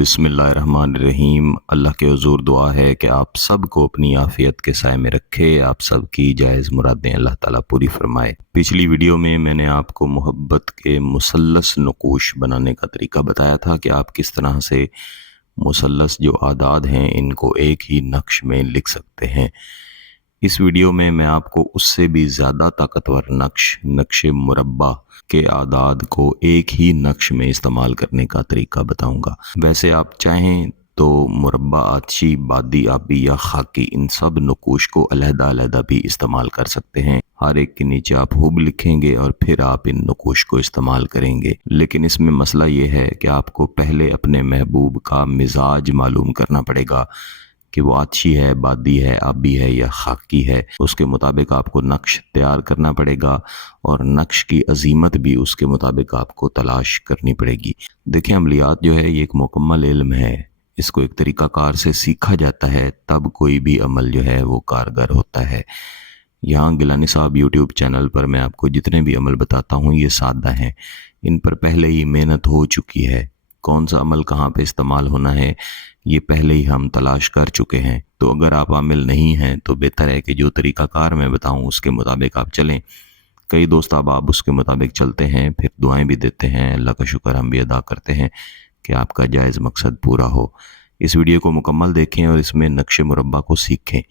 बिस्मिल्लाहिर्रहमानिर्रहीम। अल्लाह के हुज़ूर दुआ है कि आप सब को अपनी आफ़ियत के साए में रखे, आप सब की जायज़ मुरादें अल्लाह ताला पूरी फरमाए। पिछली वीडियो में मैंने आपको मोहब्बत के मुसल्लस नक़ूश बनाने का तरीका बताया था कि आप किस तरह से मुसल्लस जो आदाद हैं इनको एक ही नक्श में लिख सकते हैं। इस वीडियो में मैं आपको उससे भी ज़्यादा ताकतवर नक्श मुरब्बा के आदाद को एक ही नक्श में इस्तेमाल करने का तरीका बताऊंगा। वैसे आप चाहें तो मुरब्बा, आतशी, बादी, आबी या खाकी इन सब नक़ूश को अलहदा भी इस्तेमाल कर सकते हैं। हर एक के नीचे आप हुब लिखेंगे और फिर आप इन नक़ूश को इस्तेमाल करेंगे। लेकिन इसमें मसला ये है कि आपको पहले अपने महबूब का मिजाज मालूम करना पड़ेगा कि वो आतशी है, बादी है, आबी है या खाकी है। उसके मुताबिक आपको नक्श तैयार करना पड़ेगा और नक्श की अजीमत भी उसके मुताबिक आपको तलाश करनी पड़ेगी। देखिए, अमलियात जो है ये एक मुकम्मल इल्म है। इसको एक तरीक़ाकार से सीखा जाता है तब कोई भी अमल जो है वो कारगर होता है। यहाँ गिलानी साहब यूट्यूब चैनल पर मैं आपको जितने भी अमल बताता हूँ ये सादा हैं। इन पर पहले ही मेहनत हो चुकी है। कौन सा अमल कहाँ पे इस्तेमाल होना है ये पहले ही हम तलाश कर चुके हैं। तो अगर आप आमिल नहीं हैं तो बेहतर है कि जो तरीक़ाकार मैं बताऊं उसके मुताबिक आप चलें। कई दोस्त आप उसके मुताबिक चलते हैं, फिर दुआएं भी देते हैं। अल्लाह का शुक्र हम भी अदा करते हैं कि आपका जायज़ मकसद पूरा हो। इस वीडियो को मुकम्मल देखें और इसमें नक्श मुरब्बा को सीखें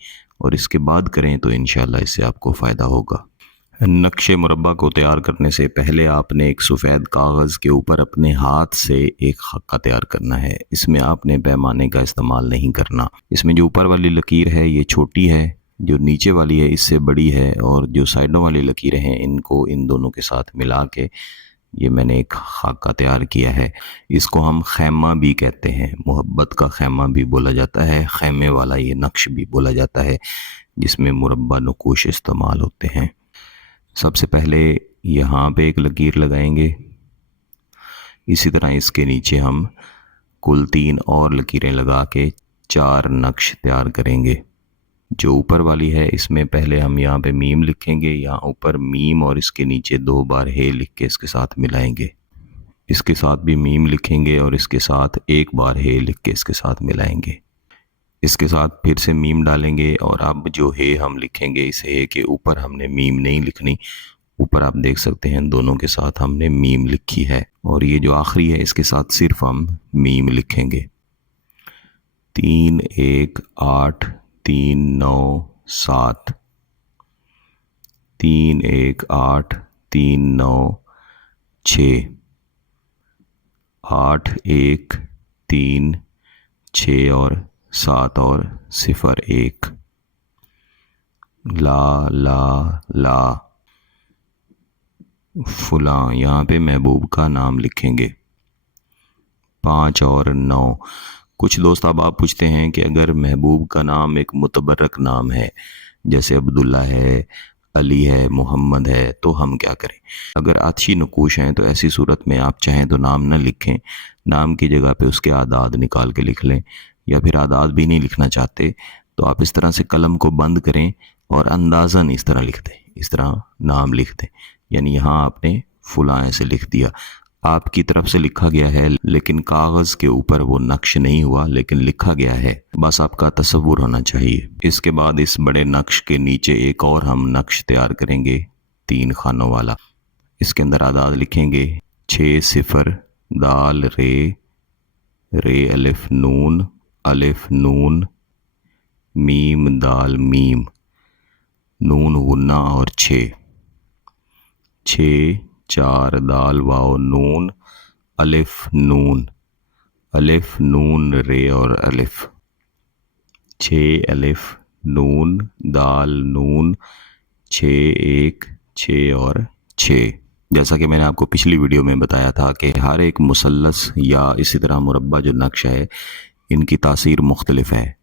और इसके बाद करें तो इंशाअल्लाह इससे आपको फ़ायदा होगा। नक्शे मुरब्बा को तैयार करने से पहले आपने एक सफ़ेद कागज़ के ऊपर अपने हाथ से एक खक्का तैयार करना है। इसमें आपने पैमाने का इस्तेमाल नहीं करना। इसमें जो ऊपर वाली लकीर है ये छोटी है, जो नीचे वाली है इससे बड़ी है, और जो साइडों वाली लकीरें हैं इनको इन दोनों के साथ मिला के ये मैंने एक खाका तैयार किया है। इसको हम खैमा भी कहते हैं, मोहब्बत का खैमा भी बोला जाता है, खैमे वाला ये नक्श भी बोला जाता है जिसमें मुरब्बा नक़ूश इस्तेमाल होते हैं। सबसे पहले यहाँ पे एक लकीर लगाएंगे। इसी तरह इसके नीचे हम कुल 3 और लकीरें लगा के 4 नक्श तैयार करेंगे। जो ऊपर वाली है इसमें पहले हम यहाँ पे मीम लिखेंगे, यहाँ ऊपर मीम और इसके नीचे 2 बार हे लिख के इसके साथ मिलाएंगे। इसके साथ भी मीम लिखेंगे और इसके साथ 1 बार हे लिख के इसके साथ मिलाएंगे। इसके साथ फिर से मीम डालेंगे और अब जो हे हम लिखेंगे इस हे के ऊपर हमने मीम नहीं लिखनी। ऊपर आप देख सकते हैं दोनों के साथ हमने मीम लिखी है और ये जो आखिरी है इसके साथ सिर्फ हम मीम लिखेंगे। 3 1 8 3 9 7, 3 1 8 3 9 6, 8 1 3 6 और 7 और 0 1। ला ला ला फुलां, यहाँ पे महबूब का नाम लिखेंगे। 5 और 9। कुछ दोस्त आप पूछते हैं कि अगर महबूब का नाम एक मुतबर्रक नाम है जैसे अब्दुल्ला है, अली है, मोहम्मद है, तो हम क्या करें? अगर आतशी नक़ूश हैं तो ऐसी सूरत में आप चाहें तो नाम न लिखें, नाम की जगह पे उसके आदाद निकाल के लिख लें। या फिर आदाद भी नहीं लिखना चाहते तो आप इस तरह से कलम को बंद करें और अंदाज़न इस तरह लिख दें, इस तरह नाम लिख दें। यानी यहाँ आपने फुलां ऐसे लिख दिया, आपकी तरफ से लिखा गया है लेकिन कागज़ के ऊपर वो नक्श नहीं हुआ लेकिन लिखा गया है, बस आपका तसव्वुर होना चाहिए। इसके बाद इस बड़े नक्श के नीचे एक और हम नक्श तैयार करेंगे 3 खानों वाला। इसके अंदर आदाद लिखेंगे 6 0 दाल रे, रे अलिफ नून मीम दाल मीम, नून गुन्ना और 6 4 दाल वाव नून अलिफ नून रे और अलिफ, 6 अलिफ नून दाल नून 6 1 6 और 6। जैसा कि मैंने आपको पिछली वीडियो में बताया था कि हर एक मुसल्लस या इसी तरह मुरब्बा जो नक्श है इनकी तासीर मुख्तलिफ है,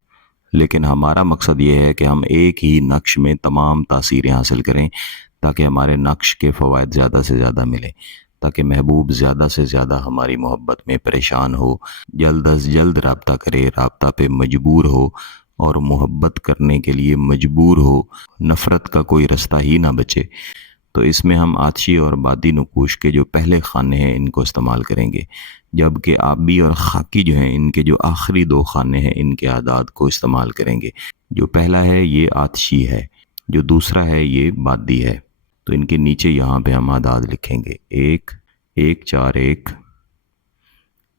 लेकिन हमारा मकसद ये है कि हम एक ही नक्श में तमाम तासीरें हासिल करें ताकि हमारे नक्श के फ़वाइद ज़्यादा से ज़्यादा मिलें, ताकि महबूब ज़्यादा से ज़्यादा हमारी मोहब्बत में परेशान हो, जल्द अज जल्द रब्ता करे, रब्ता पे मजबूर हो और मोहब्बत करने के लिए मजबूर हो, नफ़रत का कोई रास्ता ही ना बचे। تو اس میں ہم آتشی اور بادی نقوش کے جو پہلے خانے ہیں ان کو استعمال کریں گے، جبکہ آبی اور خاکی جو ہیں ان کے جو آخری 2 خانے ہیں ان کے اعداد کو استعمال کریں گے۔ جو پہلا ہے یہ آتشی ہے، جو دوسرا ہے یہ بادی ہے۔ تو ان کے نیچے یہاں پہ ہم اعداد لکھیں گے، 1 1 4 1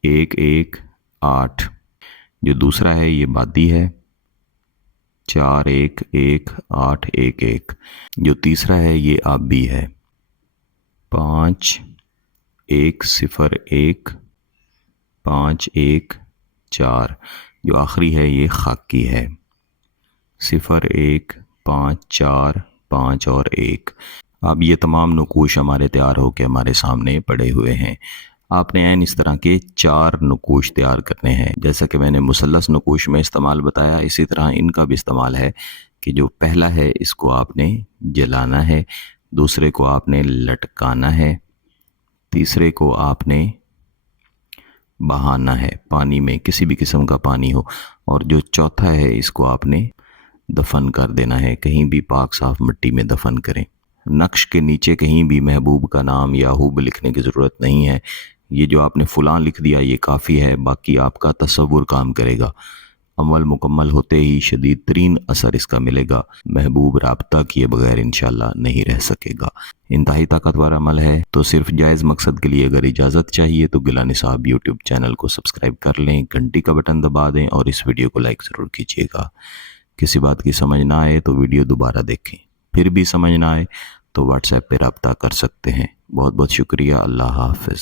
1 1 8۔ جو دوسرا ہے یہ بادی ہے، 4 1 1 8 1 1۔ جو تیسرا ہے یہ آبی ہے، 5 1 0 1 5 1 4۔ جو آخری ہے یہ خاکی ہے، 0 1 5 4 5 اور 1۔ اب یہ تمام نقوش ہمارے تیار ہو کے ہمارے سامنے پڑے ہوئے ہیں۔ آپ نے اس طرح کے 4 نقوش تیار کرنے ہیں، جیسا کہ میں نے مثلث نقوش میں استعمال بتایا، اسی طرح ان کا بھی استعمال ہے کہ جو پہلا ہے اس کو آپ نے جلانا ہے، دوسرے کو آپ نے لٹکانا ہے، تیسرے کو آپ نے بہانا ہے پانی میں، کسی بھی قسم کا پانی ہو، اور جو چوتھا ہے اس کو آپ نے دفن کر دینا ہے، کہیں بھی پاک صاف مٹی میں دفن کریں۔ نقش کے نیچے کہیں بھی محبوب کا نام یا حب لکھنے کی ضرورت نہیں ہے، یہ جو آپ نے فلاں لکھ دیا یہ کافی ہے، باقی آپ کا تصور کام کرے گا۔ عمل مکمل ہوتے ہی شدید ترین اثر اس کا ملے گا، محبوب رابطہ کیے بغیر انشاءاللہ نہیں رہ سکے گا۔ انتہائی طاقتور عمل ہے، تو صرف جائز مقصد کے لیے اگر اجازت چاہیے تو گیلانی صاحب یوٹیوب چینل کو سبسکرائب کر لیں، گھنٹی کا بٹن دبا دیں اور اس ویڈیو کو لائک ضرور کیجیے گا۔ کسی بات کی سمجھ نہ آئے تو ویڈیو دوبارہ دیکھیں، پھر بھی سمجھ نہ آئے تو واٹس ایپ پہ رابطہ کر سکتے ہیں۔ بہت بہت شکریہ، اللہ حافظ۔